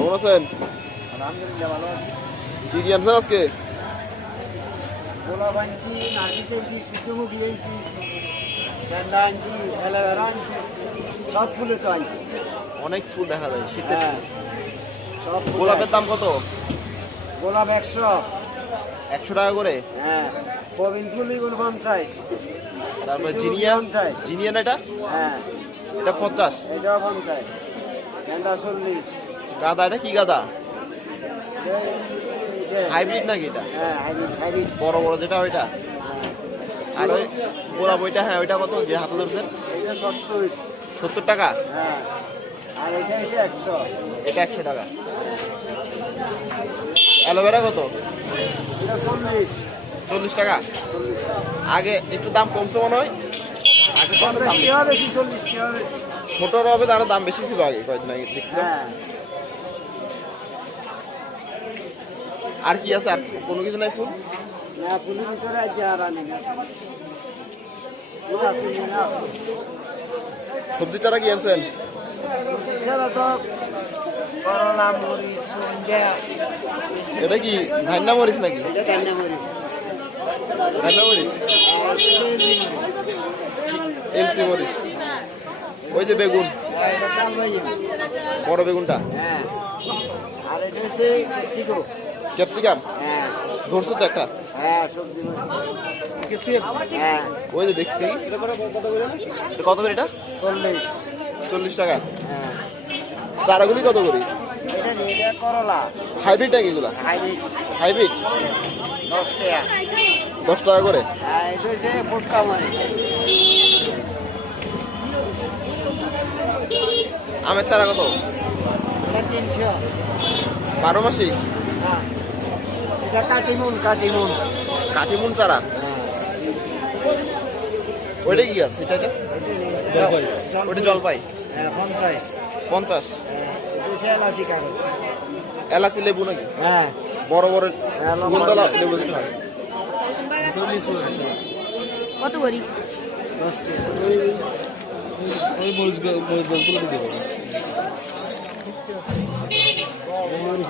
কেমন আছেন? কি কি আনছেন আজকে? গোলাপ আনছি নার্গিস আনছি সূর্যমুখী আনছি গেন্দা আনছি অ্যালোভেরা আনছি সব ফুলে তো আনছি। অনেক ফুল দেখা যায় শীতের হ্যাঁ সব গোলাপের দাম কত? গোলাপ একশো। একশো টাকা করে? হ্যাঁ কবিন ফুল এগুলো পঞ্চাশ। তারপরে জিনিয়া? পঞ্চাশ। জিনিয়ান এটা? হ্যাঁ। এটা পঞ্চাশ। এটাও পঞ্চাশ। গেন্দা চল্লিশ। গাদা এটা কি গাদা? হাইব্রিড নাকি এটা? হ্যাঁ বড় বড় যেটা ওইটা? আর ওই গোলাপ ওইটা হ্যাঁ ওইটা কত? যে হাতে ধরছেন? সত্তর। টাকা? হ্যাঁ আর এটা একশো। টাকা। অ্যালোভেরা কত? চল্লিশ। টাকা। আগে একটু দাম কমছে মনে হয়? আগে ছোটর হবে তার দাম বেশি ছিল আগে কয়েকদিন আগে দেখছিলাম হ্যাঁ আর কি আছে? আর কোনো কিছু নাই ফুল না পুলিশ ভিতরে আর আনি না। না সবজি চারা কি আনছেন? এছাড়া তো করলা মরিচ এটা কি ধান্না মরিচ নাকি? এটা কান্না মরিচ। ধান্না মরিচ? এলসি মরিচ। ওই যে বেগুন। বড় বেগুনটা। হ্যাঁ। আর এটা হচ্ছে ক্যাপসিকাম? হ্যাঁ ধরছো তো একটা? হ্যাঁ হ্যাঁ। ওই যে দেখি দেখি কত করে? এটা কত করে এটা? চল্লিশ। চল্লিশ টাকা। হ্যাঁ। চারাগুলি কত করে? হাইব্রিড নাকি এগুলা? হাইব্রিড। হাইব্রিড? দশ টাকা। টাকা করে? হ্যাঁ আমের চারা কত? বারো মাসি হ্যাঁ। এটা কাটিমুন কাটিমুন। কাঠিমুন চারা হ্যাঁ ওইটা কি আছে? এটা ওইটা জলপাই? হ্যাঁ পঞ্চাশ। পঞ্চাশ? এলাচি কাগজ এলাচি লেবু নাকি? হ্যাঁ। বড় বড় হ্যাঁ, লম্বা লেবু কত করি? দশ টাকা ওই মরিচ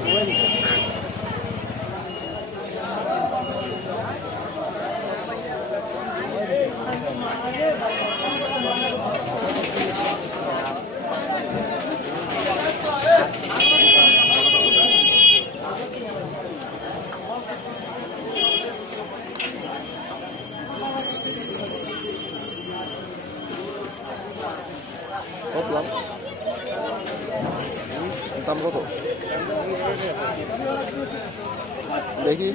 কত দাম দাম কত দেখি